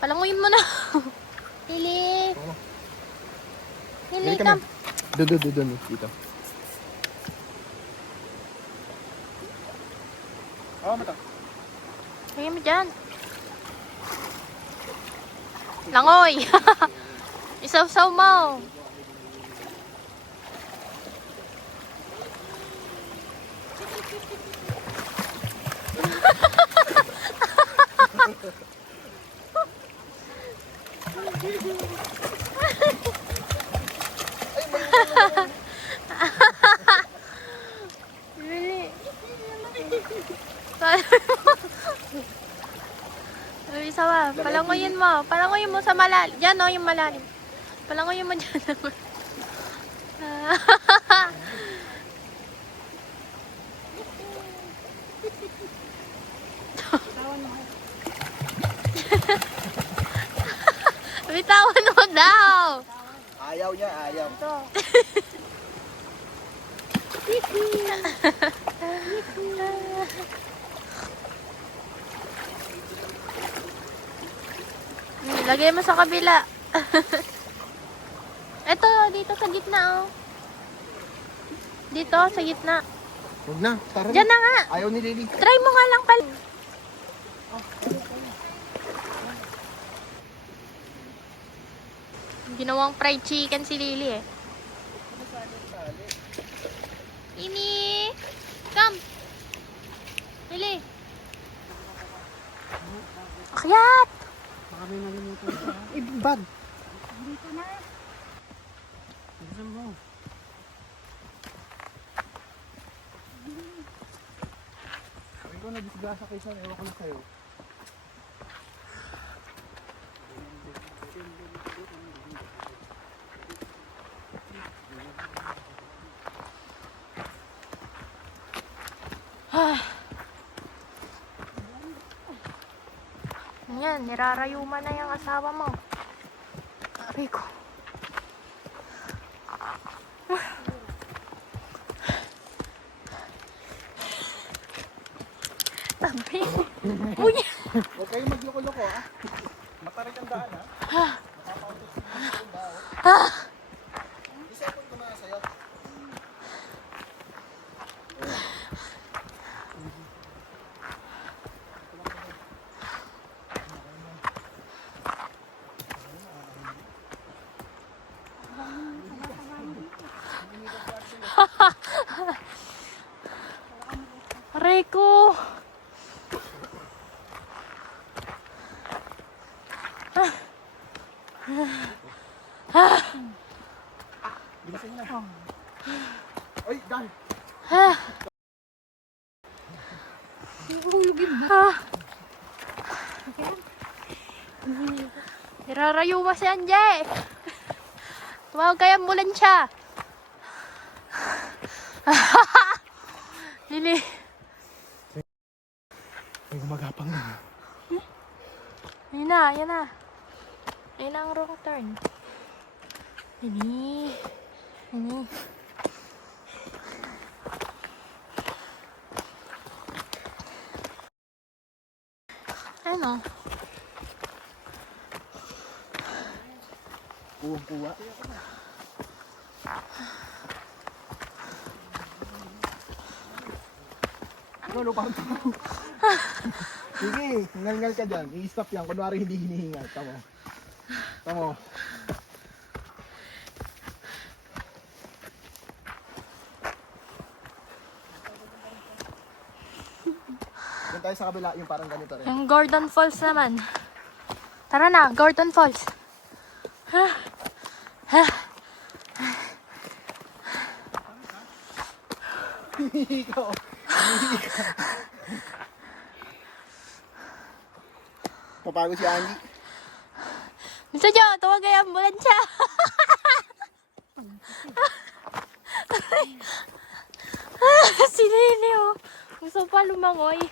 Palanguyin mo na. Lili. Oo. Lili, Dali kam. kami. Doon. Dito. Oo, mata. Lagyan mo dyan. Langoy. Isaw-saw mo. Really? Isa ba? Palangoyin mo sa malalim. Diyan o, yung malalim. Palangoyin mo dyan. Bitawan mo daw. Ayaw niya, ayaw. Ito. Lagay mo sa kabila. Ito, dito sa gitna, oh. Dito, sa gitna. Huwag na, tara Diyan na nga. Ayaw ni Lily. Try mo nga lang pala. Ginawang fried chicken si Lily, eh. Ini. Come. Lily. Akyat. Baka may nalimutan ka. Bag. Dito na. Bilisan mo. Sabi ko nabisgasa kayo saan, ewan ko na sa'yo. Yan, nirarayuma na yung asawa mo. Sabi ko. Tabi. Uy! Huwag kayo magloko-loko, ah. Matarik ang daan, ah. Mapapautos yung bao. Isipon ko na sa'yo. Rico! Bilisan niyo na. Oy, Dan! Nirarayuma si Anje. Tumawag kay ambulansya. Lili. Ay, gumagapang na. Ayun na, ayun na. Ayun na ang wrong turn. Lili. Lili. Ano? Kuwang-kuwa. Ano pa? Sige, ngal-ngal ka dyan. I-stop yan. Kunwari hindi hinihingal. Tamo. Tamo. Doon tayo sa kabila. Yung parang ganito rin. Yung Gordon Falls naman. Tara na, Gordon Falls. Ikaw. Papagod si Andy. Gusto nyo, tawag kayo ambulansya. Si Lili, oh. Gusto pa lumangoy.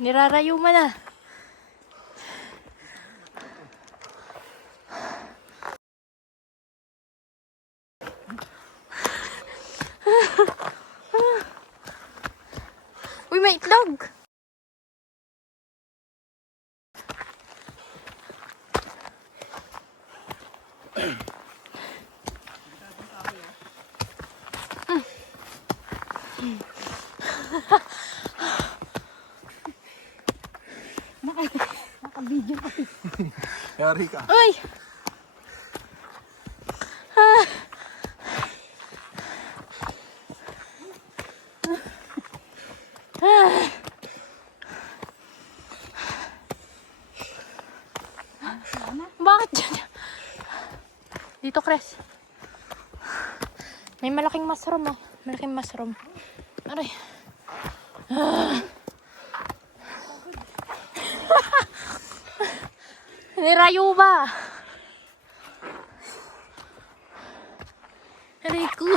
Nirarayuma na. Uy, may itlog! Naka-video pa. Yari ka. Uy! Ah. Ah. Bakit dyan? Dito, Chris. May malaking mushroom, oh. Malaking mushroom. Aray. Ah. Nirayo ba? Aray ko.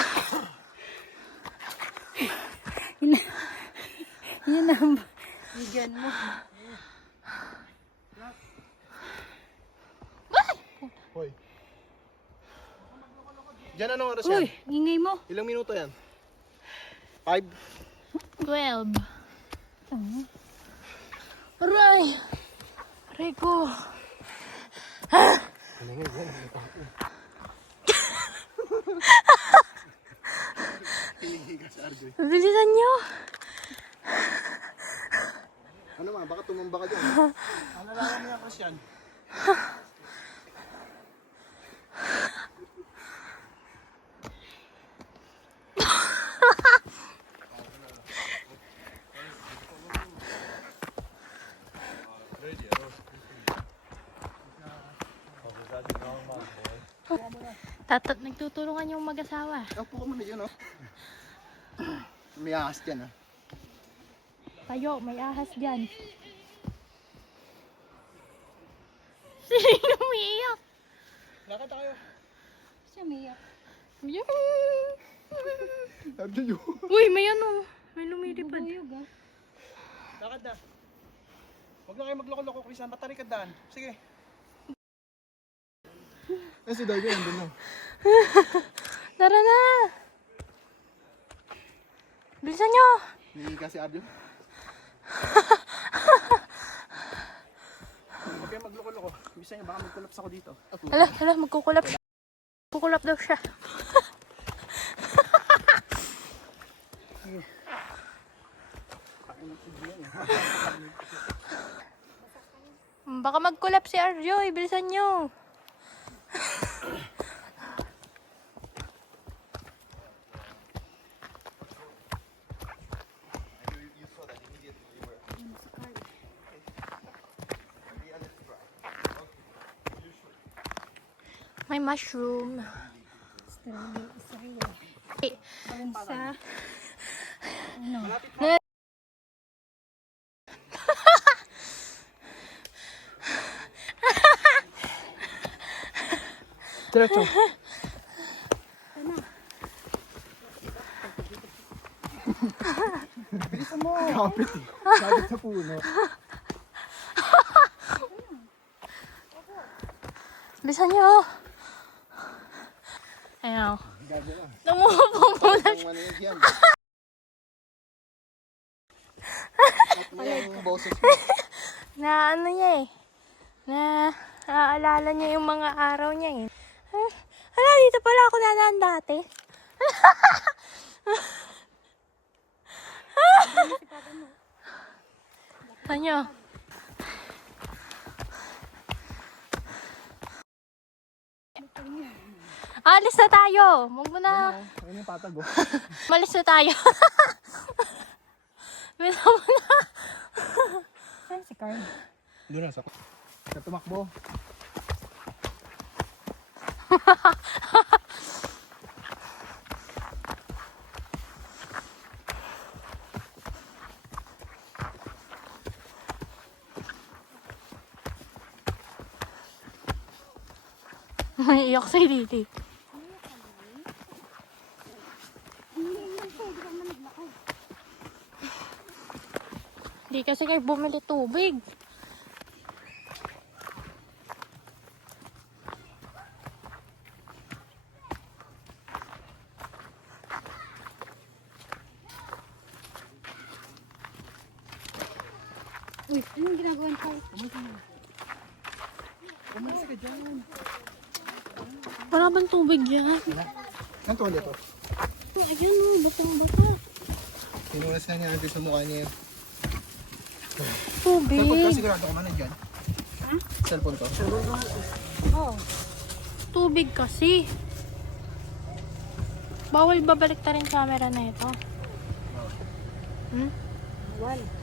Yun ang bigyan mo. Hoy. Diyan anong oras yan? Uy, ingay mo. Ilang minuto yan? 5? 12. Aray. Aray ko. Bilisan nyo. Ano ma, baka tumamba ka dyan. Ano lang niya kasi yan? Nagtutulungan yung mag-asawa. Upo ka muna dyan, oh. May ahas dyan, oh. Tayo, may ahas dyan. Sino umiiyak? Lakad tayo. Siya miyak. Yan. Sabi nyo. Uy, may ano. May lumilipad. Bubuyog ah. Lakad na. Huwag na kayo magloko-loko, Krisan. Matarikad daan. Sige. Si Daggy, nandun na. Tara na. Bilisan nyo. Hindi kasi Arjo. Huwag kayo magloko-loko. Bisa niya, baka mag-collapse ako dito. Hala, magkukulap siya. Kukulap daw siya. Baka mag-collapse si Arjoy. Bilisan nyo. May mushroom. Sa Diretso. Bilisan mo. Kapit eh. Kapit sa puno. Bilisan nyo. Ayaw. Numupo muna siya. Ano yan? At mo yung boses mo. Na ano niya eh. Na naaalala niya yung mga araw niya eh. Hala, dito pala ako dadaan dati. Tanyo. Alis na tayo. Huwag mo na. Ayun yung patag oh. Malis na tayo. Bila mo na. saan si Carl? Doon na sa tumakbo. May iyak si Didi. Hindi kasi kayo bumili tubig. Anong ginagawa ni Carl? Umalis ka dyan. Wala bang tubig yan? Ang tuwali to. Ayun o, batang-bata. Pinulas na niya natin sa mukha niya. Tubig. Cellphone ka, sigurado ko man na dyan. Ha? Cellphone to. Oo. Tubig kasi. Bawal babalik ta rin camera na ito. Hmm? Wala.